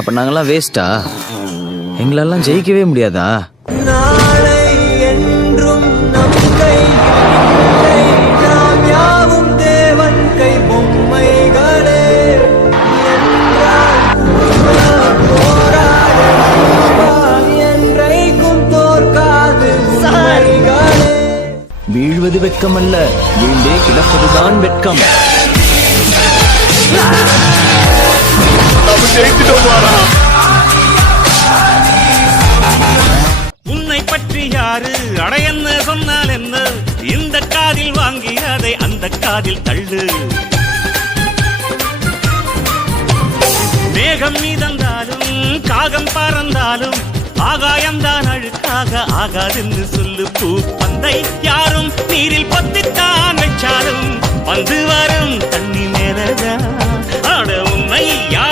அப்ப நாங்கெல்லாம் வேஸ்டா? எங்களெல்லாம் ஜெயிக்கவே முடியாதா? நாளை என்றும் நம் கையில் இல்லை. நாம் யாவும் தேவன் கை பொம்மைகளே. என்றால் போராட என்றைக்கும் தோற்காது உண்மைகளே. வீழ்வது வெட்கம் அல்ல, வீழ்ந்தே கிடப்பதுதான் வெட்கம். உன்னை பற்றி யாரு அடையன்னு சொன்னால் என்ன? இந்த காதில் வாங்கி அதை அந்த காதில் தள்ளு. மேகம் மீதந்தாலும் காகம் பறந்தாலும் ஆகாயம்தான் அழுக்காக ஆகாதென்று சொல்லு. பூ பந்தை யாரும் நீரில் பொத்தித்தான் வச்சாலும் வந்து வரும் தண்ணி மேலதான். ஆட உன்னை யார்